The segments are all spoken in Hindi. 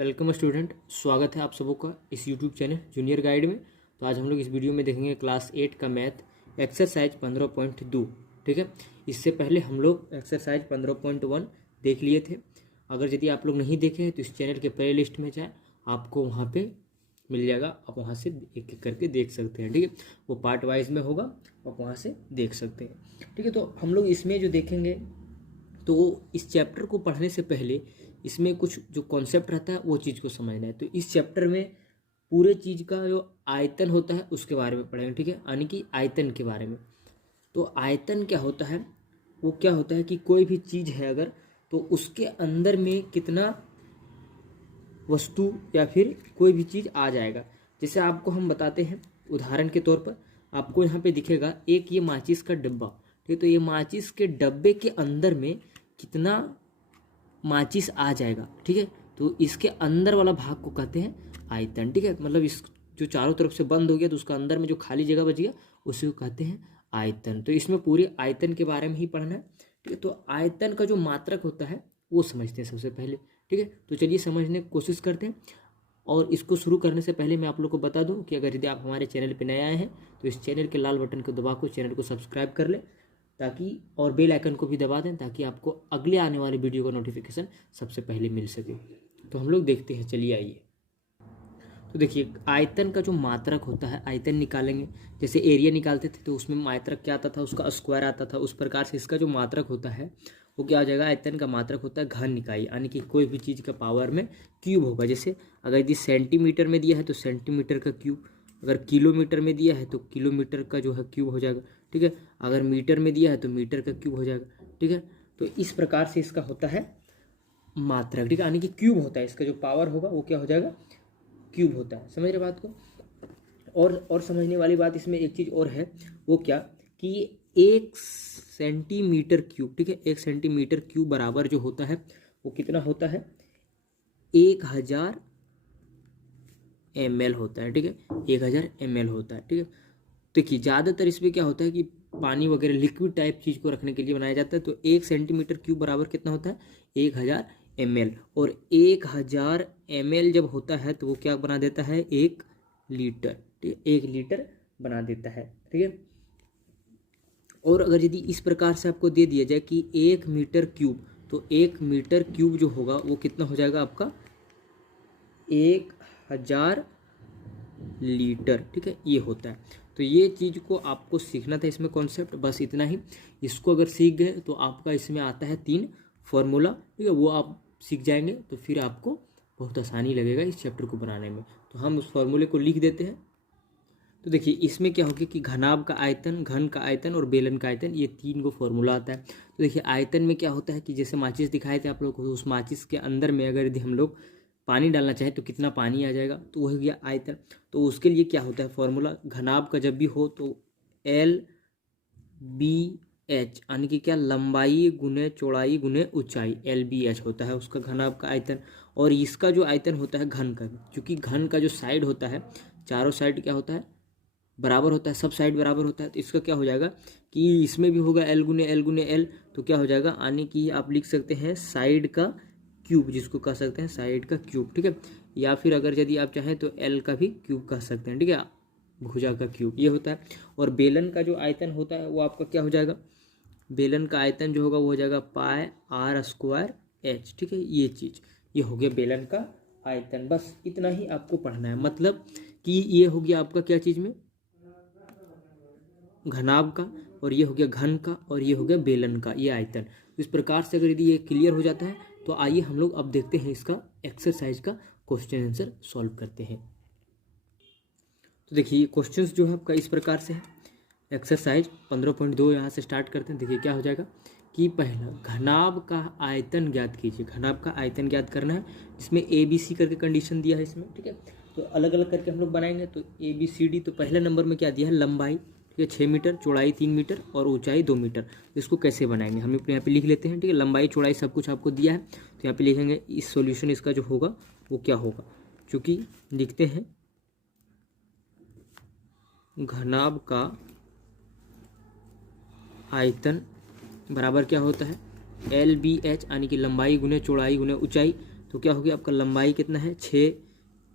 वेलकम स्टूडेंट, स्वागत है आप सबों का इस यूट्यूब चैनल जूनियर गाइड में। तो आज हम लोग इस वीडियो में देखेंगे क्लास 8 का मैथ एक्सरसाइज 15.2। ठीक है, इससे पहले हम लोग एक्सरसाइज 15.1 देख लिए थे। अगर यदि आप लोग नहीं देखे हैं तो इस चैनल के प्ले लिस्ट में जाए, आपको वहाँ पे मिल जाएगा, आप वहाँ से एक एक करके देख सकते हैं। ठीक है, वो पार्ट वाइज में होगा, आप वहाँ से देख सकते हैं। ठीक है, तो हम लोग इसमें जो देखेंगे तो इस चैप्टर को पढ़ने से पहले इसमें कुछ जो कॉन्सेप्ट रहता है वो चीज़ को समझना है। तो इस चैप्टर में पूरे चीज़ का जो आयतन होता है उसके बारे में पढ़ेंगे। ठीक है, यानी कि आयतन के बारे में। तो आयतन क्या होता है, वो क्या होता है कि कोई भी चीज़ है अगर, तो उसके अंदर में कितना वस्तु या फिर कोई भी चीज़ आ जाएगा। जैसे आपको हम बताते हैं उदाहरण के तौर पर, आपको यहाँ पे दिखेगा एक ये माचिस का डिब्बा। ठीक है, तो ये माचिस के डब्बे के अंदर में कितना माचिस आ जाएगा। ठीक है, तो इसके अंदर वाला भाग को कहते हैं आयतन। ठीक है, मतलब इस जो चारों तरफ से बंद हो गया तो उसका अंदर में जो खाली जगह बच गया उसे को कहते हैं आयतन। तो इसमें पूरे आयतन के बारे में ही पढ़ना है। ठीक है, तो आयतन का जो मात्रक होता है वो समझते हैं सबसे पहले। ठीक है, तो चलिए समझने की कोशिश करते हैं। और इसको शुरू करने से पहले मैं आप लोग को बता दूं कि अगर यदि आप हमारे चैनल पर नए आए हैं तो इस चैनल के लाल बटन को दबा कर चैनल को सब्सक्राइब कर लें, ताकि और बेल आइकन को भी दबा दें ताकि आपको अगले आने वाले वीडियो का नोटिफिकेशन सबसे पहले मिल सके। तो हम लोग देखते हैं, चलिए आइए। तो देखिए आयतन का जो मात्रक होता है, आयतन निकालेंगे। जैसे एरिया निकालते थे तो उसमें मात्रक क्या आता था, उसका स्क्वायर आता था। उस प्रकार से इसका जो मात्रक होता है वो क्या हो जाएगा, आयतन का मात्रक होता है घन इकाई, यानी कि कोई भी चीज़ का पावर में क्यूब होगा। जैसे अगर यदि सेंटीमीटर में दिया है तो सेंटीमीटर का क्यूब, अगर किलोमीटर में दिया है तो किलोमीटर का जो है क्यूब हो जाएगा। ठीक है, अगर मीटर में दिया है तो मीटर का क्यूब हो जाएगा। ठीक है, तो इस प्रकार से इसका होता है मात्रक। ठीक है, यानी कि क्यूब होता है, इसका जो पावर होगा वो क्या हो जाएगा, क्यूब होता है। समझ रहे बात को। और समझने वाली बात इसमें एक चीज़ और है, वो क्या कि 1 सेंटीमीटर क्यूब, ठीक है, 1 सेंटीमीटर क्यूब बराबर जो होता है वो कितना होता है, 1000 ml होता है। ठीक है, 1000 ml होता है। ठीक है, देखिए ज़्यादातर इसमें क्या होता है कि पानी वगैरह लिक्विड टाइप चीज़ को रखने के लिए बनाया जाता है। तो 1 सेंटीमीटर क्यूब बराबर कितना होता है, 1000 ml। और 1000 ml जब होता है तो वो क्या बना देता है, 1 लीटर। ठीक है, 1 लीटर बना देता है। ठीक है, और अगर यदि इस प्रकार से आपको दे दिया जाए कि 1 मीटर क्यूब, तो 1 मीटर क्यूब जो होगा वो कितना हो जाएगा आपका, 1000 लीटर। ठीक है, ये होता है। तो ये चीज़ को आपको सीखना था, इसमें कॉन्सेप्ट बस इतना ही। इसको अगर सीख गए तो आपका इसमें आता है 3 फार्मूला। ठीक है, वो आप सीख जाएंगे तो फिर आपको बहुत आसानी लगेगा इस चैप्टर को बनाने में। तो हम उस फार्मूले को लिख देते हैं। तो देखिए इसमें क्या होगा कि घनाभ का आयतन, घन का आयतन और बेलन का आयतन, ये 3 को फार्मूला आता है। तो देखिए आयतन में क्या होता है कि जैसे माचिस दिखाए थे आप लोग को, उस माचिस के अंदर में अगर यदि हम लोग पानी डालना चाहें तो कितना पानी आ जाएगा, तो वह हो गया आयतन। तो उसके लिए क्या होता है फॉर्मूला, घनाभ का जब भी हो तो LBH, यानी कि क्या, लंबाई गुने चौड़ाई गुने ऊंचाई, LBH होता है उसका घनाभ का आयतन। और इसका जो आयतन होता है घन का, क्योंकि घन का जो साइड होता है, चारों साइड क्या होता है, बराबर होता है, सब साइड बराबर होता है। तो इसका क्या हो जाएगा कि इसमें भी होगा L गुने L गुने L, तो क्या हो जाएगा, यानी कि आप लिख सकते हैं साइड का क्यूब, जिसको कह सकते हैं साइड का क्यूब। ठीक है, या फिर अगर यदि आप चाहें तो एल का भी क्यूब कह सकते हैं। ठीक है, भुजा का क्यूब ये होता है। और बेलन का जो आयतन होता है वो आपका क्या हो जाएगा, बेलन का आयतन जो होगा वो हो जाएगा पाई R स्क्वायर H। ठीक है, ये चीज़ ये हो गया बेलन का आयतन। बस इतना ही आपको पढ़ना है, मतलब कि ये हो गया आपका क्या चीज़ में, घनाभ का, और ये हो गया घन का, और ये हो गया बेलन का ये आयतन। इस प्रकार से अगर यदि ये क्लियर हो जाता है तो आइए हम लोग अब देखते हैं इसका एक्सरसाइज का क्वेश्चन आंसर सॉल्व करते हैं। तो देखिए क्वेश्चंस जो है आपका इस प्रकार से है। एक्सरसाइज 15.2 यहाँ से स्टार्ट करते हैं। देखिए क्या हो जाएगा कि पहला, घनाभ का आयतन ज्ञात कीजिए। घनाभ का आयतन ज्ञात करना है, इसमें ABC करके कंडीशन दिया है इसमें। ठीक है, तो अलग अलग करके हम लोग बनाएंगे। तो ABCD, तो पहले नंबर में क्या दिया है, लंबाई, ठीक है, 6 मीटर, चौड़ाई 3 मीटर और ऊंचाई 2 मीटर। इसको कैसे बनाएंगे हम यहाँ पे लिख लेते हैं। ठीक है, लंबाई चौड़ाई सब कुछ आपको दिया है, तो यहाँ पे लिखेंगे इस सॉल्यूशन इसका जो होगा वो क्या होगा, चूँकि लिखते हैं घनाभ का आयतन बराबर क्या होता है, LBH, यानी कि लंबाई गुने चौड़ाई गुने ऊंचाई। तो क्या हो गया आपका, लंबाई कितना है 6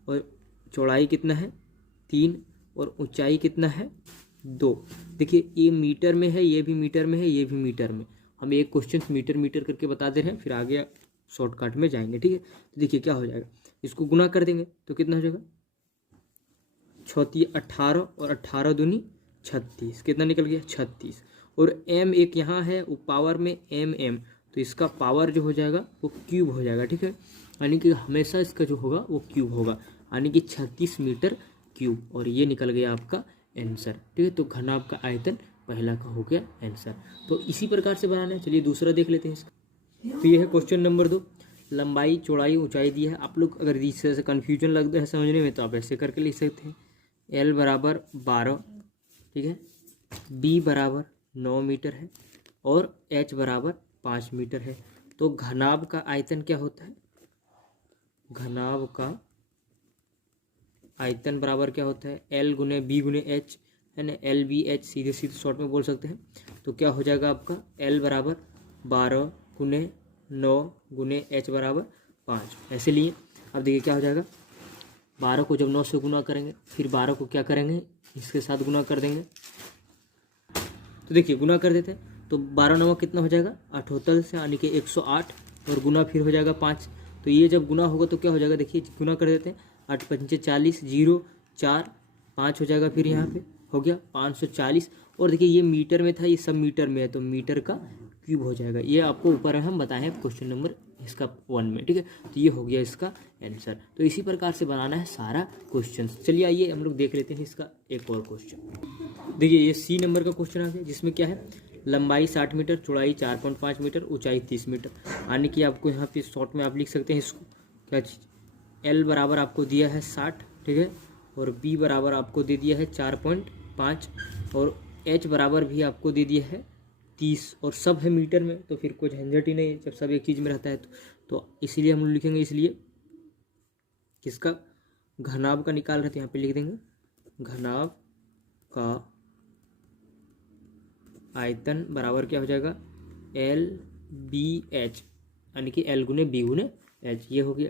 और चौड़ाई कितना है 3 और ऊंचाई कितना है 2। देखिए ये मीटर में है, ये भी मीटर में है, ये भी मीटर में। हम एक क्वेश्चन मीटर मीटर करके बता दे रहे हैं, फिर आगे शॉर्टकट में जाएंगे। ठीक है, तो देखिए क्या हो जाएगा, इसको गुना कर देंगे तो कितना हो जाएगा 6 18 और 18 दूनी 36, कितना निकल गया 36। और m एक यहाँ है वो पावर में m, तो इसका पावर जो हो जाएगा वो क्यूब हो जाएगा। ठीक है, यानी कि हमेशा इसका जो होगा वो क्यूब होगा, यानी कि 36 मीटर क्यूब। और ये निकल गया आपका आंसर। ठीक है, तो घनाभ का आयतन पहला का हो गया आंसर। तो इसी प्रकार से बनाना है। चलिए दूसरा देख लेते हैं इसका। तो ये है क्वेश्चन नंबर 2, लंबाई चौड़ाई ऊंचाई दी है। आप लोग अगर इस तरह से कन्फ्यूजन लगता है समझने में तो आप ऐसे करके लिख सकते हैं, L बराबर 12, ठीक है, B बराबर 9 मीटर है और H बराबर 5 मीटर है। तो घनाभ का आयतन क्या होता है, घनाभ का आयतन बराबर क्या होता है L गुने B गुने H, है ना, LBH सीधे सीधे शॉर्ट में बोल सकते हैं। तो क्या हो जाएगा आपका L बराबर 12 गुने 9 गुने H बराबर 5, ऐसे लिए। अब देखिए क्या हो जाएगा, 12 को जब 9 से गुना करेंगे फिर 12 को क्या करेंगे इसके साथ गुना कर देंगे। तो देखिए गुना कर देते हैं तो 12 9 कितना हो जाएगा 78 से, यानी कि 108 और गुना फिर हो जाएगा 5। तो ये जब गुना होगा तो क्या हो जाएगा, देखिए गुना कर देते हैं, 8 पंचे 40, 0 4 5 हो जाएगा, फिर यहाँ पे हो गया 540। और देखिए ये मीटर में था, ये सब मीटर में है, तो मीटर का क्यूब हो जाएगा। ये आपको ऊपर हम बताए हैं क्वेश्चन नंबर इसका 1 में। ठीक है, तो ये हो गया इसका आंसर। तो इसी प्रकार से बनाना है सारा क्वेश्चन। चलिए आइए हम लोग देख लेते हैं इसका एक और क्वेश्चन। देखिए ये C नंबर का क्वेश्चन आ गया, जिसमें क्या है, लंबाई 60 मीटर, चौड़ाई 4.5 मीटर, ऊंचाई 30 मीटर। यानी कि आपको यहाँ पे शॉर्ट में आप लिख सकते हैं इसको क्या चीज़, L बराबर आपको दिया है 60, ठीक है, और B बराबर आपको दे दिया है 4.5 और H बराबर भी आपको दे दिया है 30 और सब है मीटर में। तो फिर कोई झंझट ही नहीं है जब सब एक चीज़ में रहता है तो इसलिए हम लोग लिखेंगे, इसलिए किसका घनाभ का निकाल रहे थे, यहाँ पे लिख देंगे घनाभ का आयतन बराबर क्या हो जाएगा LBH, यानी कि L गुने B गुने H, ये हो गया।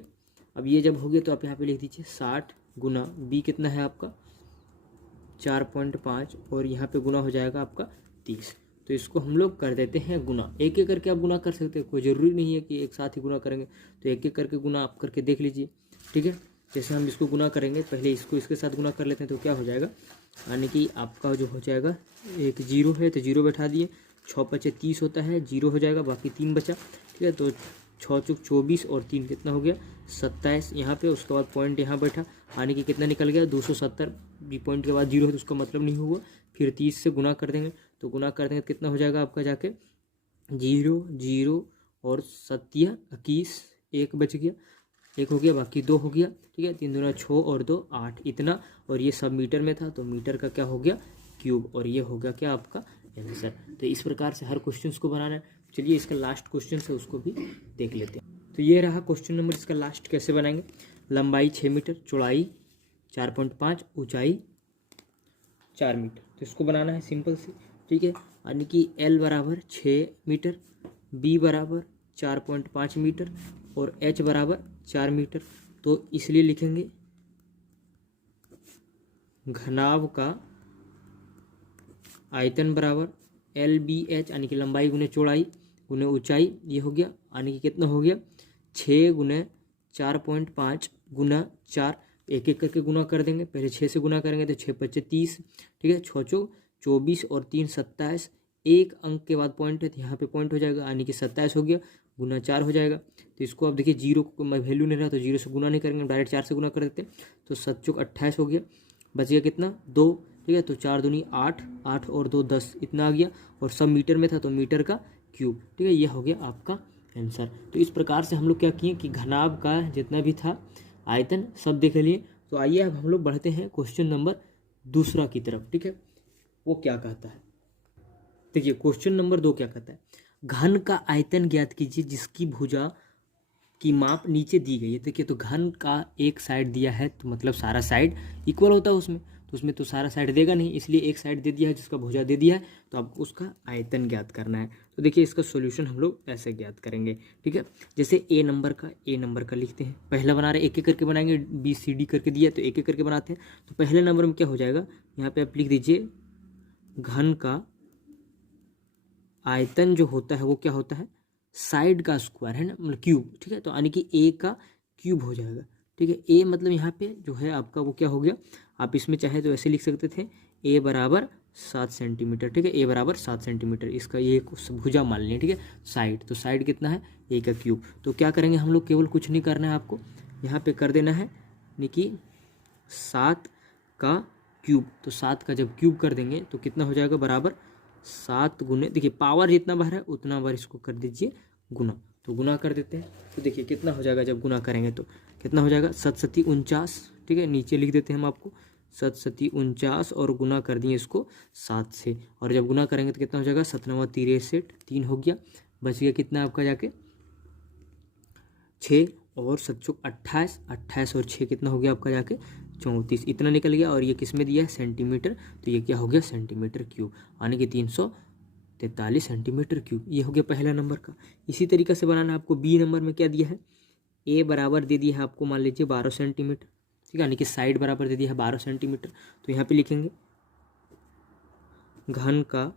अब ये जब हो गया तो आप यहाँ पे लिख दीजिए 60 गुना B कितना है आपका 4.5 और यहाँ पे गुना हो जाएगा आपका 30। तो इसको हम लोग कर देते हैं गुना, एक एक करके आप गुना कर सकते हैं, कोई ज़रूरी नहीं है कि एक साथ ही गुना करेंगे। तो एक एक करके गुना आप करके देख लीजिए। ठीक है, जैसे हम इसको गुना करेंगे, पहले इसको इसके साथ गुना कर लेते हैं तो क्या हो जाएगा, यानी कि आपका जो हो जाएगा एक 0 है तो 0 बैठा दिए, 6 पचे 30 होता है, 0 हो जाएगा, बाकी 3 बचा। ठीक है, तो 6 चौक 24 और 3 कितना हो गया 27 यहाँ पे, उसके बाद पॉइंट यहाँ बैठा, यानी कि कितना निकल गया 270। पॉइंट के बाद 0 है तो उसका मतलब नहीं हुआ, फिर 30 से गुना कर देंगे, तो गुना कर देंगे कितना हो जाएगा आपका जाके 0 0 और 7 21, 1 बच गया, 1 हो गया, बाकी 2 हो गया। ठीक है, 3 दूना 6 और 2 8 इतना, और ये सब मीटर में था तो मीटर का क्या हो गया क्यूब, और ये हो गया क्या आपका आंसर। तो इस प्रकार से हर क्वेश्चन को बनाना है। चलिए इसका लास्ट क्वेश्चन है उसको भी देख लेते हैं। तो ये रहा क्वेश्चन नंबर, इसका लास्ट कैसे बनाएंगे, लंबाई 6 मीटर, चौड़ाई 4.5, ऊंचाई 4 मीटर। तो इसको बनाना है सिंपल से। ठीक है, यानी कि L बराबर 6 मीटर, B बराबर 4.5 मीटर और H बराबर 4 मीटर। तो इसलिए लिखेंगे घनाभ का आयतन बराबर LBH, यानी कि लंबाई गुने चौड़ाई गुने ऊंचाई, ये हो गया, यानी कि कितना हो गया 6 गुने 4.5 गुना 4, एक एक करके गुना कर देंगे, पहले 6 से गुना करेंगे तो 6 पच्चे 30, ठीक है, 6 चौक 24 और 3 27, एक अंक के बाद पॉइंट है तो यहाँ पे पॉइंट हो जाएगा, यानी कि 27 हो गया, गुना 4 हो जाएगा। तो इसको अब देखिए 0 को वैल्यू नहीं रहा तो 0 से गुना नहीं करेंगे, डायरेक्ट 4 से गुना कर देते, तो 7 चौक 28 हो गया, बच गया कितना 2। ठीक है, तो 4 दूनी 8, 8 और 2 10 इतना आ गया, और सब मीटर में था तो मीटर का क्यूब। ठीक है, यह हो गया आपका आंसर। तो इस प्रकार से हम लोग क्या किए कि घनाभ का जितना भी था आयतन सब देख लिए। तो आइए अब हम लोग बढ़ते हैं क्वेश्चन नंबर दूसरा की तरफ। ठीक है, वो क्या कहता है, देखिए क्वेश्चन नंबर 2 क्या कहता है, घन का आयतन ज्ञात कीजिए जिसकी भुजा की माप नीचे दी गई है। देखिए तो घन का एक साइड दिया है तो मतलब सारा साइड इक्वल होता है उसमें, तो उसमें तो सारा साइड देगा नहीं, इसलिए एक साइड दे दिया है जिसका भुजा दे दिया है, तो आपको उसका आयतन ज्ञात करना है। तो देखिए इसका सॉल्यूशन हम लोग ऐसे ज्ञात करेंगे, ठीक है। जैसे ए नंबर का लिखते हैं, पहला बना रहे एक एक करके बनाएंगे, बी सी डी करके दिया तो एक एक करके बनाते हैं। तो पहले नंबर में क्या हो जाएगा, यहाँ पे आप लिख दीजिए घन का आयतन जो होता है वो क्या होता है, साइड का स्क्वायर है ना, मतलब क्यूब, ठीक है। तो यानी कि ए का क्यूब हो जाएगा, ठीक है। ए मतलब यहाँ पे जो है आपका वो क्या हो गया, आप इसमें चाहे तो ऐसे लिख सकते थे ए बराबर 7 सेंटीमीटर, ठीक है। ए बराबर 7 सेंटीमीटर, इसका ये भुजा मान लें, ठीक है। साइड, तो साइड कितना है, ए का क्यूब। तो क्या करेंगे हम लोग, केवल कुछ नहीं करना है आपको, यहाँ पे कर देना है यानी कि 7 का क्यूब। तो 7 का जब क्यूब कर देंगे तो कितना हो जाएगा, बराबर 7 गुने, देखिए पावर जितना बार है उतना बार इसको कर दीजिए गुना। तो गुना कर देते हैं, तो देखिए कितना हो जाएगा, जब गुना करेंगे तो कितना हो जाएगा, 7 सती 49, ठीक है। नीचे लिख देते हैं हम आपको 7 सती 49 और गुना कर दिए इसको 7 से, और जब गुना करेंगे तो कितना हो जाएगा, 7 9 63, 3 हो गया, बच गया कितना आपका जाके 6 और 7 28, 28 और 6 कितना हो गया आपका जाके 34, इतना निकल गया। और ये किस में दिया है, सेंटीमीटर, तो ये क्या हो गया, सेंटीमीटर क्यूब, यानी कि 343 सेंटीमीटर क्यूब। ये हो गया पहला नंबर का। इसी तरीके से बनाना है आपको। बी नंबर में क्या दिया है, ए बराबर दे दिया है आपको, मान लीजिए 12 सेंटीमीटर, ठीक है, यानी कि साइड बराबर दे दिया है 12 सेंटीमीटर। तो यहाँ पे लिखेंगे घन का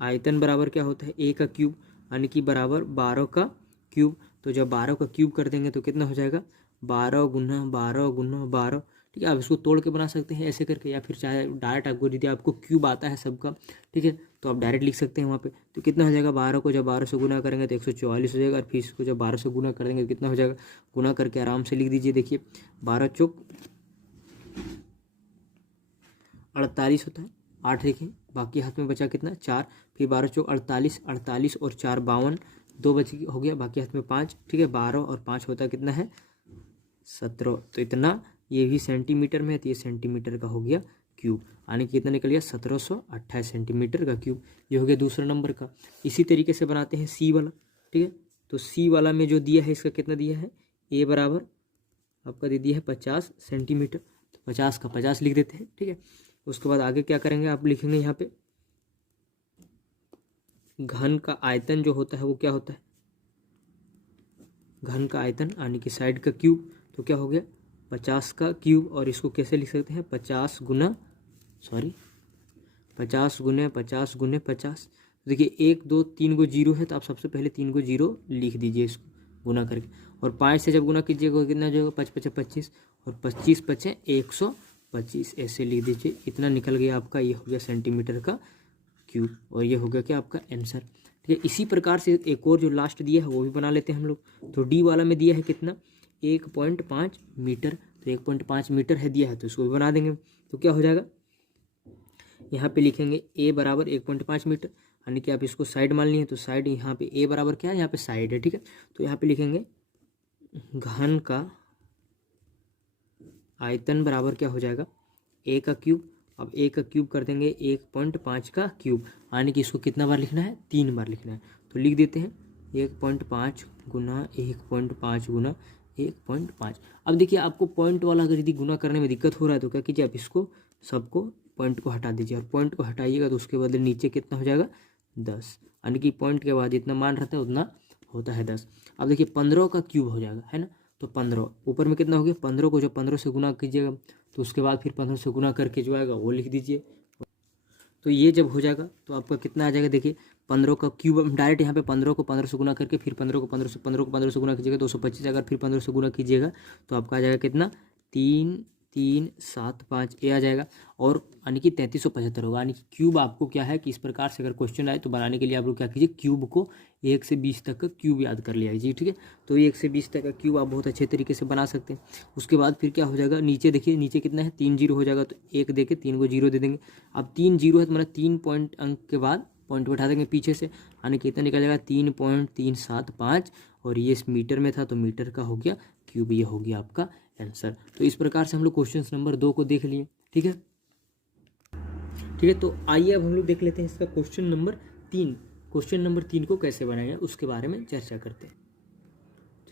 आयतन बराबर क्या होता है, ए का क्यूब, यानी कि बराबर 12 का क्यूब। तो जब 12 का क्यूब कर देंगे तो कितना हो जाएगा, 12 गुना 12 गुना 12, ठीक है। आप इसको तोड़ के बना सकते हैं ऐसे करके, या फिर चाहे डायरेक्ट आपको, यदि आपको क्यूब आता है सबका, ठीक है, तो आप डायरेक्ट लिख सकते हैं वहाँ पे। तो कितना हो जाएगा, 12 को जब 12 से गुना करेंगे तो 144 हो जाएगा, और फिर इसको जब 12 से गुना कर देंगे तो कितना हो जाएगा, गुना करके आराम से लिख दीजिए। देखिए 12 चौक 48 होता है, 8 लिखें, बाकी हाथ में बचा कितना 4, फिर 12 चौक 48, 48 और 4 52, 2 बच हो गया, बाकी हाथ में 5, ठीक है। 12 और 5 होता है कितना है, 17। तो इतना ये भी सेंटीमीटर में है, तो ये सेंटीमीटर का हो गया क्यूब, यानी कि कितना निकल गया, 1728 सेंटीमीटर का क्यूब। ये हो गया दूसरा नंबर का। इसी तरीके से बनाते हैं सी वाला, ठीक है। तो सी वाला में जो दिया है, इसका कितना दिया है, ए बराबर आपका दे दिया है 50 सेंटीमीटर, तो 50 का 50 लिख देते हैं, ठीक है। उसके बाद आगे क्या करेंगे, आप लिखेंगे यहाँ पे घन का आयतन जो होता है वो क्या होता है, घन का आयतन यानी कि साइड का क्यूब। तो क्या हो गया, 50 का क्यूब, और इसको कैसे लिख सकते हैं, 50 गुने 50 गुने 50। देखिए 1 2 3 गो जीरो है, तो आप सबसे पहले 3 गो जीरो लिख दीजिए इसको गुना करके, और 5 से जब गुना कीजिएगा कितना हो जाएगा, 5 5 25, और 25 5 125, ऐसे लिख दीजिए। इतना निकल गया आपका, ये हो गया सेंटीमीटर का क्यूब, और ये हो गया क्या आपका आंसर, ठीक है। इसी प्रकार से एक और जो लास्ट दिया है वो भी बना लेते हैं हम लोग। तो डी वाला में दिया है कितना, 1.5 मीटर, तो 1.5 मीटर है दिया है, तो इसको भी बना देंगे। तो क्या हो जाएगा, यहाँ पे लिखेंगे ए बराबर 1.5 मीटर, यानी कि आप इसको साइड मान लिए, तो साइड यहाँ पे ए बराबर क्या है, यहाँ पे साइड है, ठीक है। तो यहाँ पे लिखेंगे घन का आयतन बराबर क्या हो जाएगा, ए का क्यूब। अब ए का क्यूब कर देंगे 1.5 का क्यूब, यानी कि इसको कितना बार लिखना है, 3 बार लिखना है। तो लिख देते हैं 1.5 गुना 1.5 गुना 1.5। अब देखिए आपको पॉइंट वाला अगर यदि गुना करने में दिक्कत हो रहा है तो क्या कीजिए, आप इसको सबको पॉइंट को हटा दीजिए, और पॉइंट को हटाइएगा तो उसके बदले नीचे कितना हो जाएगा, 10, यानी कि पॉइंट के बाद जितना मान रहता है उतना होता है 10। अब देखिए 15 का क्यूब हो जाएगा, है ना। तो 15 ऊपर में कितना हो गया, 15 को जब 15 से गुना कीजिएगा तो उसके बाद फिर 15 से गुना करके जो आएगा वो लिख दीजिए। तो ये जब हो जाएगा तो आपका कितना आ जाएगा, देखिए 15 का क्यूब, हम डायरेक्ट यहाँ पे 15 को 15 से गुना करके फिर 15 को 15 से गुना कीजिएगा 225, अगर फिर 15 से गुना कीजिएगा तो आपका आ जाएगा कितना, 3 3 7 5, ये आ जाएगा, और यानी कि 3375 होगा। यानी कि क्यूब आपको क्या है कि इस प्रकार से अगर क्वेश्चन आए तो बनाने के लिए आप लोग क्या कीजिए, क्यूब को 1 से 20 तक का क्यूब याद कर लिया जी, ठीक है। तो 1 से 20 तक का क्यूब आप बहुत अच्छे तरीके से बना सकते हैं। उसके बाद फिर क्या हो जाएगा, नीचे देखिए, नीचे कितना है, 3 जीरो हो जाएगा, तो 1 दे के 3 को जीरो दे देंगे। अब 3 जीरो है तो मतलब 3 पॉइंट अंक के बाद पॉइंट बैठा देंगे पीछे से, यानी कितना निकल जाएगा, 3.375, और ये इस मीटर में था तो मीटर का हो गया क्यूब, ये हो गया आपका आंसर। तो इस प्रकार से हम लोग क्वेश्चन नंबर 2 को देख लिए, ठीक है। ठीक है, तो आइए अब हम लोग देख लेते हैं इसका क्वेश्चन नंबर 3। क्वेश्चन नंबर 3 को कैसे बनाएंगे उसके बारे में चर्चा करते हैं।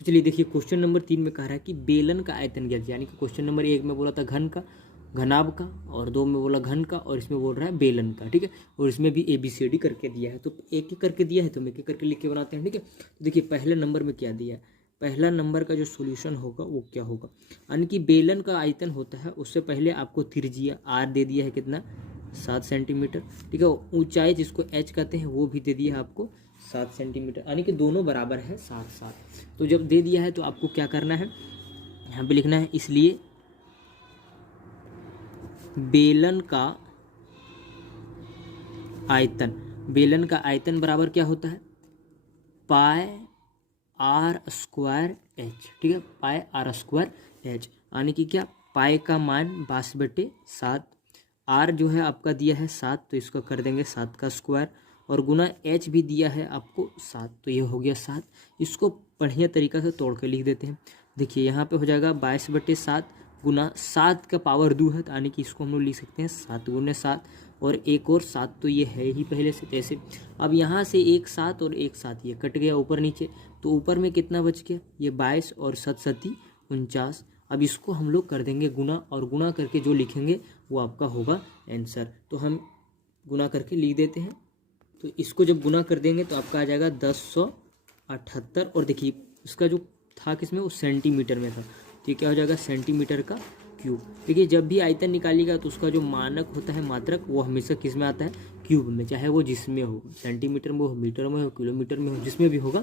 तो चलिए देखिए, क्वेश्चन नंबर 3 में कह रहा है कि बेलन का आयतन ज्ञात, यानी कि क्वेश्चन नंबर 1 में बोला था घन का, घनाभ का, और 2 में बोला घन का, और इसमें बोल रहा है बेलन का, ठीक है। और इसमें भी ABCD करके दिया है, तो एक एक करके दिया है तो हम एक एक करके लिख के बनाते हैं, ठीक है। तो देखिए पहले नंबर में क्या दिया है, पहला नंबर का जो सोल्यूशन होगा वो क्या होगा, यानी कि बेलन का आयतन होता है, उससे पहले आपको त्रिज्या R दे दिया है कितना, 7 सेंटीमीटर, ठीक है। ऊंचाई जिसको H कहते हैं वो भी दे दिया है आपको 7 सेंटीमीटर, यानी कि दोनों बराबर है 7-7। तो जब दे दिया है तो आपको क्या करना है, यहाँ पे लिखना है, इसलिए बेलन का आयतन, बेलन का आयतन बराबर क्या होता है, पाई आर स्क्वायर एच, ठीक है, पाई आर स्क्वायर एच, यानी कि क्या, पाई का मान 22/7, आर जो है आपका दिया है 7, तो इसको कर देंगे 7 का स्क्वायर, और गुना एच भी दिया है आपको 7, तो ये हो गया 7। इसको बढ़िया तरीका से तोड़ के लिख देते हैं। देखिए यहाँ पे हो जाएगा 22/7 गुना 7 का पावर 2 है, तो यानी कि इसको हम लोग लिख सकते हैं 7 गुने 7, और एक और 7 तो ये है ही पहले से जैसे। अब यहाँ से एक 7 और एक 7 ये कट गया ऊपर नीचे, तो ऊपर में कितना बच गया, ये 22 और 7 49। अब इसको हम लोग कर देंगे गुना, और गुना करके जो लिखेंगे वो आपका होगा आंसर। तो हम गुना करके लिख देते हैं, तो इसको जब गुना कर देंगे तो आपका आ जाएगा 1078, और देखिए इसका जो था किसमें, वो सेंटीमीटर में था, तो ये क्या हो जाएगा, सेंटीमीटर का क्यूब। देखिए जब भी आयतन निकालिएगा तो उसका जो मानक होता है, मात्रक, वो हमेशा किस में आता है, क्यूब में, चाहे वो जिसमें हो, सेंटीमीटर में हो, मीटर में हो, किलोमीटर में हो, जिसमें भी होगा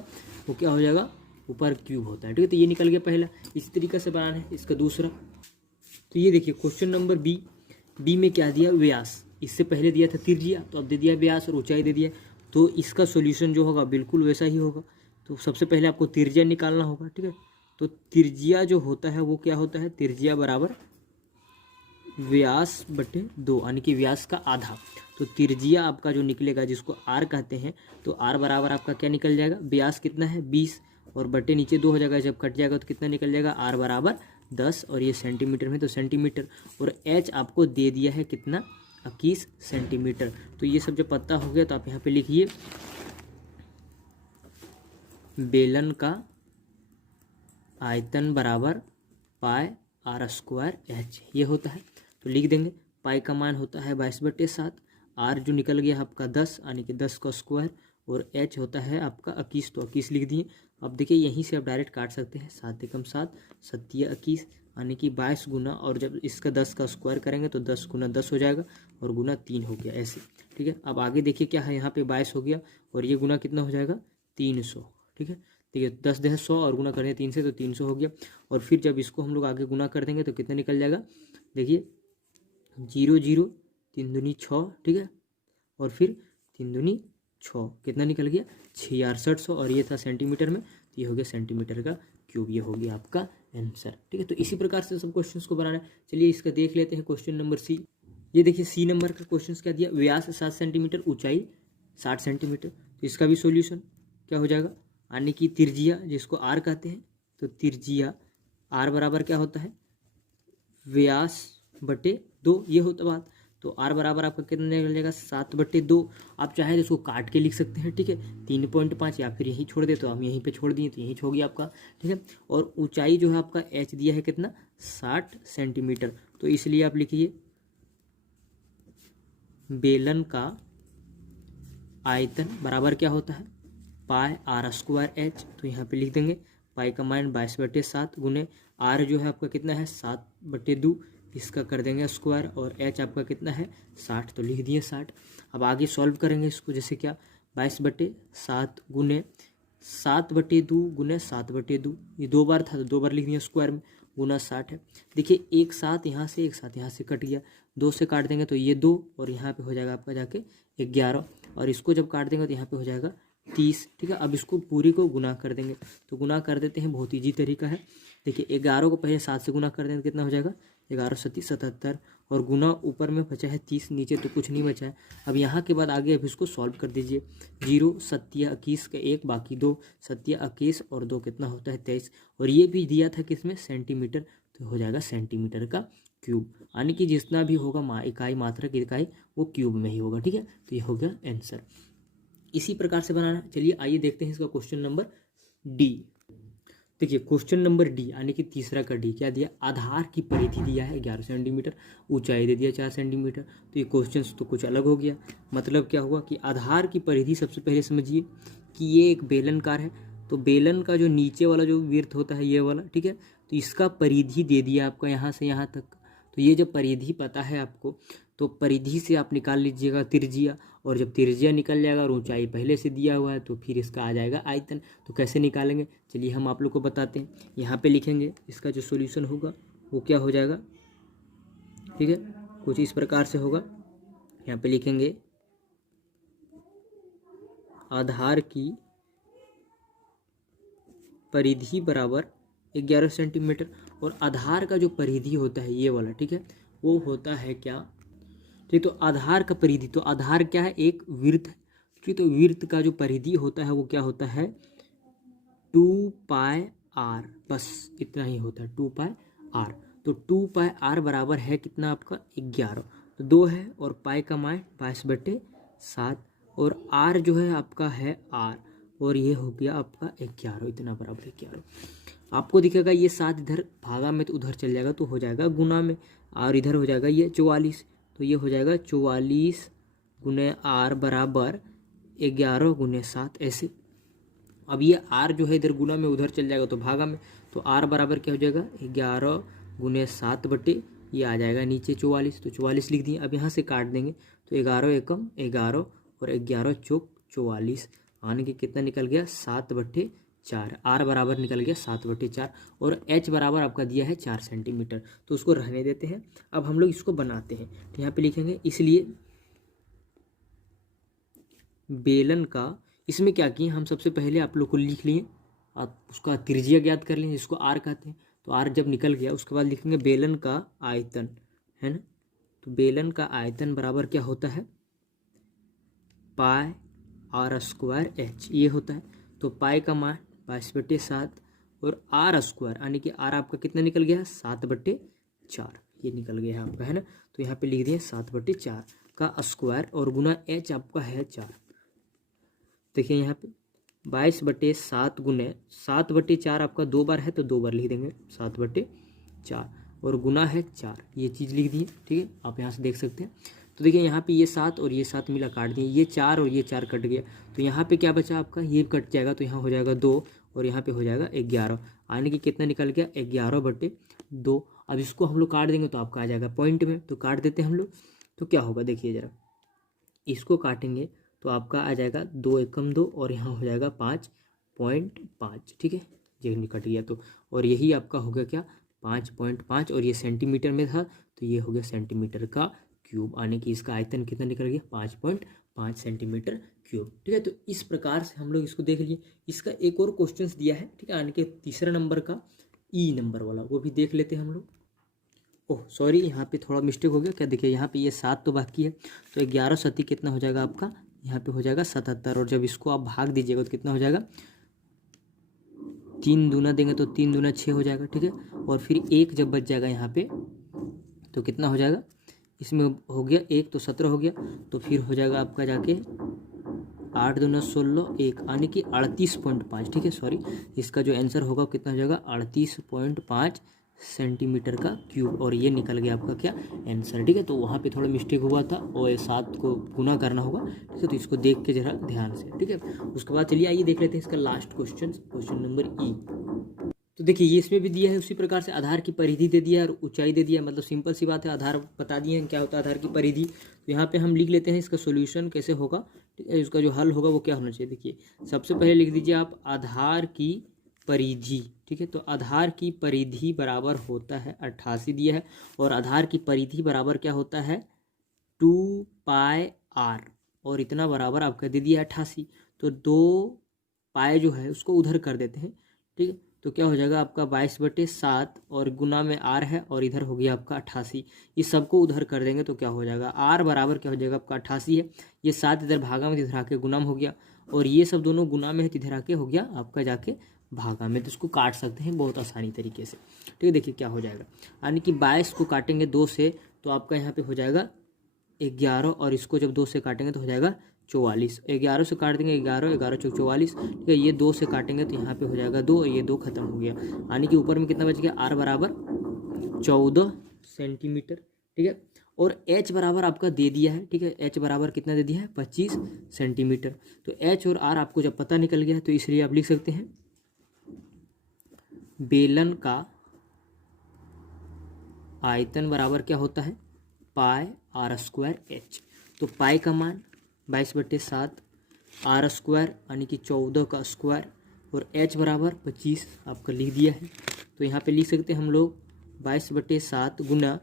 वो क्या हो जाएगा, ऊपर क्यूब होता है, ठीक है। तो ये निकल गया पहला, इस तरीके से बनाना है। इसका दूसरा, तो ये देखिए क्वेश्चन नंबर बी में क्या दिया, व्यास, इससे पहले दिया था त्रिज्या, तो अब दे दिया व्यास, और ऊंचाई दे दिया, तो इसका सॉल्यूशन जो होगा बिल्कुल वैसा ही होगा। तो सबसे पहले आपको त्रिज्या निकालना होगा, ठीक है। तो त्रिज्या जो होता है वो क्या होता है, त्रिज्या बराबर व्यास बटे 2, यानी कि व्यास का आधा। तो त्रिज्या आपका जो निकलेगा, जिसको R कहते हैं, तो R बराबर आपका क्या निकल जाएगा, व्यास कितना है 20, और बटे नीचे 2 हो जाएगा, जब कट जाएगा तो कितना निकल जाएगा, R बराबर 10, और ये सेंटीमीटर में तो सेंटीमीटर, और H आपको दे दिया है कितना, 21 सेंटीमीटर। तो ये सब जब पता हो गया तो आप यहाँ पे लिखिए, बेलन का आयतन बराबर पाई आर स्क्वायर एच, ये होता है। तो लिख देंगे, पाई का मान होता है 22/7, आर जो निकल गया आपका 10, यानी कि 10 का स्क्वायर, और एच होता है आपका 21, तो 21 लिख दिए। अब देखिए यहीं से आप डायरेक्ट काट सकते हैं, 7 एकम 7, 7 21, यानी कि 22 गुना, और जब इसका 10 का स्क्वायर करेंगे तो 10 गुना 10 हो जाएगा, और गुना 3 हो गया, ऐसे, ठीक है। अब आगे देखिए क्या है, यहाँ पे 22 हो गया, और ये गुना कितना हो जाएगा, 300, ठीक है। देखिए 10 10 100, और गुना करें 3 से तो 300 हो गया, और फिर जब इसको हम लोग आगे गुना कर देंगे तो कितना निकल जाएगा, देखिए 0 0 3 दूनी 6, ठीक है, और फिर 3 दूनी 6, कितना निकल गया, 6600, और ये था सेंटीमीटर में, तो ये हो गया सेंटीमीटर का क्यूब, ये हो गया आपका आंसर, ठीक है। तो इसी प्रकार से सब क्वेश्चंस को बनाना है। चलिए इसका देख लेते हैं क्वेश्चन नंबर सी। ये देखिए सी नंबर का क्वेश्चन क्या दिया, व्यास 7 सेंटीमीटर, ऊंचाई 60 सेंटीमीटर, तो इसका भी सोल्यूशन क्या हो जाएगा, यानी कि त्रिज्या जिसको R कहते हैं, तो त्रिज्या R बराबर क्या होता है, व्यास बटे 2, ये होता बात। तो R बराबर आपका कितना निकल जाएगा, 7/2। आप चाहे तो इसको काट के लिख सकते हैं, ठीक है, 3.5, या फिर यहीं छोड़ दे, तो हम यहीं पे छोड़ दिए तो यहीं हो गया आपका, ठीक है। और ऊंचाई जो है आपका H दिया है कितना, 60 सेंटीमीटर, तो इसलिए आप लिखिए बेलन का आयतन बराबर क्या होता है, पाई आर स्क्वायर एच, तो यहाँ पे लिख देंगे, पाई का मान 22/7 गुने आर जो है आपका कितना है 7/2, इसका कर देंगे स्क्वायर, और एच आपका कितना है 60, तो लिख दिए 60। अब आगे सॉल्व करेंगे इसको, जैसे क्या, 22/7 गुने 7/2 गुने 7/2, ये 2 बार था तो 2 बार लिख दिया स्क्वायर में, गुना 60 है। देखिए एक साथ यहाँ से, एक साथ यहाँ से कट गया, 2 से काट देंगे तो ये 2, और यहाँ पे हो जाएगा आपका जाके 11, और इसको जब काट देंगे तो यहाँ पे हो जाएगा 30, ठीक है। अब इसको पूरी को गुना कर देंगे, तो गुना कर देते हैं, बहुत ईजी तरीका है। देखिए 11 को पहले 7 से गुना कर देंगे, कितना हो जाएगा, 11 7 77, और गुना ऊपर में बचा है 30, नीचे तो कुछ नहीं बचा है। अब यहाँ के बाद आगे अब इसको सॉल्व कर दीजिए, 0 7 21 का 1, बाकी 2 7 21, और 2 कितना होता है 23, और ये भी दिया था किसमें, सेंटीमीटर, तो हो जाएगा सेंटीमीटर का क्यूब, यानी कि जितना भी होगा इकाई, मात्रक इकाई, वो क्यूब में ही होगा, ठीक है। तो ये हो गया आंसर। इसी प्रकार से बनाना। चलिए आइए देखते हैं इसका क्वेश्चन नंबर डी। देखिए क्वेश्चन नंबर डी यानी कि तीसरा का डी क्या दिया, आधार की परिधि दिया है 11 सेंटीमीटर, ऊंचाई दे दिया 4 सेंटीमीटर। तो ये क्वेश्चन तो कुछ अलग हो गया। मतलब क्या हुआ कि आधार की परिधि सबसे पहले समझिए कि ये एक बेलनकार है, तो बेलन का जो नीचे वाला जो वृत्त होता है ये वाला, ठीक है, तो इसका परिधि दे दिया आपका यहाँ से यहाँ तक। तो ये जब परिधि पता है आपको, तो परिधि से आप निकाल लीजिएगा त्रिज्या, और जब त्रिज्या निकल जाएगा और ऊंचाई पहले से दिया हुआ है तो फिर इसका आ जाएगा आयतन। तो कैसे निकालेंगे, चलिए हम आप लोग को बताते हैं। यहाँ पे लिखेंगे, इसका जो सॉल्यूशन होगा वो क्या हो जाएगा, ठीक है, कुछ इस प्रकार से होगा। यहाँ पे लिखेंगे आधार की परिधि बराबर 11 सेंटीमीटर, और आधार का जो परिधि होता है ये वाला, ठीक है, वो होता है क्या, ठीक, तो आधार का परिधि, तो आधार क्या है, एक वृत्त है, ठीक, तो वृत्त का जो परिधि होता है वो क्या होता है 2πr, बस इतना ही होता है 2πr। तो 2πr बराबर है कितना आपका 11, तो 2 है और पाई का मान 22/7, और r जो है आपका है r, और ये हो गया आपका 11, इतना बराबर 11। आपको दिखेगा ये 7 इधर भागा में तो उधर चल जाएगा तो हो जाएगा गुना में, और इधर हो जाएगा ये 44, तो ये हो जाएगा 44 गुने r बराबर 11 गुने 7 ऐसे। अब ये r जो है इधर गुना में उधर चल जाएगा तो भागा में, तो r बराबर क्या हो जाएगा 11 गुने 7 बटे ये आ जाएगा नीचे 44, तो 44 लिख दिए। अब यहाँ से काट देंगे तो 11 एकम 11 और 11 चौक 44, आने के कितना निकल गया 7/4, r बराबर निकल गया 7/4, और h बराबर आपका दिया है 4 सेंटीमीटर। तो उसको रहने देते हैं। अब हम लोग इसको बनाते हैं, तो यहाँ पे लिखेंगे, इसलिए बेलन का, इसमें क्या किए हम सबसे पहले आप लोग को लिख लिए, आप उसका त्रिज्या ज्ञात कर लें जिसको r कहते हैं। तो r जब निकल गया उसके बाद लिखेंगे बेलन का आयतन, है ना, तो बेलन का आयतन बराबर क्या होता है πr² h, ये होता है। तो पाई का मान 22/7 और r² यानी कि r आपका कितना निकल गया 7/4, ये निकल गया है आपका, है ना। तो यहाँ पे लिख दिए 7/4 का स्क्वायर, और गुना h आपका है 4। देखिए यहाँ पे 22/7 गुने 7/4 आपका 2 बार है तो 2 बार लिख देंगे 7/4, और गुना है 4, ये चीज़ लिख दी, ठीक है, आप यहाँ से देख सकते हैं। तो देखिए यहाँ पे ये 7 और ये 7 मिला काट दिए, ये 4 और ये 4 कट गया, तो यहाँ पे क्या बचा आपका, ये कट जाएगा तो यहाँ हो जाएगा 2 और यहाँ पे हो जाएगा 11, आने की कितना निकल गया 11/2। अब इसको हम लोग काट देंगे तो आपका आ जाएगा पॉइंट में, तो काट देते हैं हम लोग। तो क्या होगा देखिए ज़रा, इसको काटेंगे तो आपका आ जाएगा 2 एकम 2 और यहाँ हो जाएगा 5.5, ठीक है, ये कट गया तो, और यही आपका हो गया क्या 5.5, और ये सेंटीमीटर में था तो ये हो गया सेंटीमीटर का क्यूब, आने की इसका आयतन कितना निकल गया 5.5 सेंटीमीटर क्यूब, ठीक है। तो इस प्रकार से हम लोग इसको देख लिए। इसका एक और क्वेश्चन दिया है, ठीक है, आने के तीसरा नंबर का ई नंबर वाला, वो भी देख लेते हैं हम लोग। ओह सॉरी, यहाँ पे थोड़ा मिस्टेक हो गया, क्या देखिए यहाँ पे ये 7 तो बाकी है, तो 11 सती कितना हो जाएगा आपका, यहाँ पे हो जाएगा 77, और जब इसको आप भाग दीजिएगा तो कितना हो जाएगा 3 दूना देंगे तो 3 दूना 6 हो जाएगा, ठीक है, और फिर 1 जब बच जाएगा यहाँ पे तो कितना हो जाएगा, इसमें हो गया 1 तो 17 हो गया, तो फिर हो जाएगा आपका जाके 8 दूना 16, 1 आने की 38.5, ठीक है, सॉरी, इसका जो आंसर होगा कितना हो जाएगा 38.5 सेंटीमीटर का क्यूब, और ये निकल गया आपका क्या आंसर, ठीक है। तो वहाँ पे थोड़ा मिस्टेक हुआ था और ये 7 को गुना करना होगा, ठीक है, तो इसको देख के जरा ध्यान से, ठीक है। उसके बाद चलिए आइए देख लेते हैं इसका लास्ट क्वेश्चन, क्वेश्चन नंबर ई। तो देखिए ये इसमें भी दिया है उसी प्रकार से, आधार की परिधि दे दिया है और ऊंचाई दे दिया है, मतलब सिंपल सी बात है, आधार बता दिए हैं क्या होता है आधार की परिधि। तो यहाँ पे हम लिख लेते हैं इसका सॉल्यूशन कैसे होगा, ठीक है, इसका जो हल होगा वो क्या होना चाहिए। देखिए सबसे पहले लिख दीजिए आप आधार की परिधि, ठीक है, तो आधार की परिधि बराबर होता है 88 दिया है, और आधार की परिधि बराबर क्या होता है 2πr, और इतना बराबर आपका दे दिया 88, तो 2 पाए जो है उसको उधर कर देते हैं, ठीक है, तो क्या हो जाएगा आपका 22/7 और गुना में r है, और इधर हो गया आपका 88, इस सबको उधर कर देंगे तो क्या हो जाएगा r बराबर क्या हो जाएगा आपका 88 है, ये 7 इधर भागा में इधर आके गुना में हो गया, और ये सब दोनों गुना में है इधर आके हो गया आपका जाके भागा में, तो इसको काट सकते हैं बहुत आसानी तरीके से, ठीक है। देखिए क्या हो जाएगा, यानी कि 22 को काटेंगे 2 से तो आपका यहाँ पे हो जाएगा 11, और इसको जब 2 से काटेंगे तो हो जाएगा 44, 11 से काट देंगे 11, 11 चौक 44, ठीक है। ये 2 से काटेंगे तो यहाँ पे हो जाएगा 2 और ये 2 खत्म हो गया, यानी कि ऊपर में कितना बच गया, r बराबर 14 सेंटीमीटर, ठीक है। और h बराबर आपका दे दिया है, ठीक है, h बराबर कितना दे दिया है, 25 सेंटीमीटर। तो h और r आपको जब पता निकल गया तो इसलिए आप लिख सकते हैं बेलन का आयतन बराबर क्या होता है, पाई r स्क्वायर h। तो पाई का मान 22/7, r स्क्वायर यानी कि 14 का स्क्वायर, और h बराबर 25 आपका लिख दिया है। तो यहाँ पे लिख सकते हैं हम लोग 22/7 गुना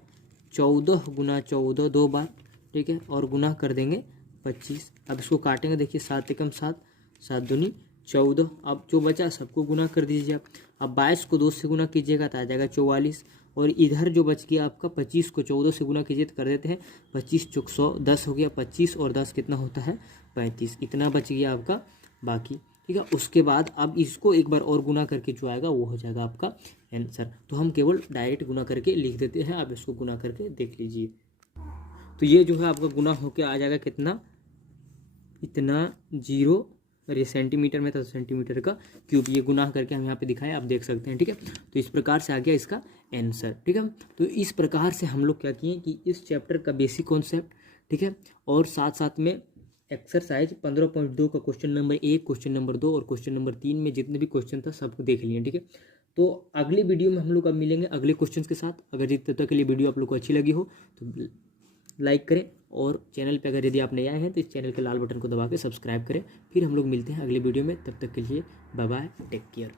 14 गुना 14 2 बार, ठीक है, और गुना कर देंगे 25। अब इसको काटेंगे, देखिए 7 एकम 7, 7 दूनी 14। अब जो बचा सबको गुना कर दीजिए आप। अब 22 को 2 से गुना कीजिएगा तो आ जाएगा 44, और इधर जो बच गया आपका 25 को 14 से गुना कीजिए तो कर देते हैं 25 चौक 100, 10 हो गया, 25 और 10 कितना होता है, 35। इतना बच गया आपका बाकी, ठीक है। उसके बाद अब इसको एक बार और गुना करके जो आएगा वो हो जाएगा आपका आंसर। तो हम केवल डायरेक्ट गुना करके लिख देते हैं, आप इसको गुना करके देख लीजिए। तो ये जो है आपका गुना होके आ जाएगा कितना, इतना 0, और ये सेंटीमीटर में था तो सेंटीमीटर का क्यूब, ये गुना करके हम यहाँ पे दिखाए, आप देख सकते हैं, ठीक है। तो इस प्रकार से आ गया इसका आंसर, ठीक है। तो इस प्रकार से हम लोग क्या किए कि इस चैप्टर का बेसिक कॉन्सेप्ट, ठीक है, और साथ साथ में एक्सरसाइज 15.2 का क्वेश्चन नंबर 1, क्वेश्चन नंबर 2 और क्वेश्चन नंबर 3 में जितने भी क्वेश्चन था सबको देख लिए, ठीक है। तो अगली वीडियो में हम लोग अब मिलेंगे अगले क्वेश्चन के साथ। अगर जितने तक के लिए वीडियो आप लोग को अच्छी लगी हो तो लाइक करें, और चैनल पे अगर यदि आप नए आए हैं तो इस चैनल के लाल बटन को दबा के सब्सक्राइब करें। फिर हम लोग मिलते हैं अगली वीडियो में, तब तक के लिए बाय बाय, टेक केयर।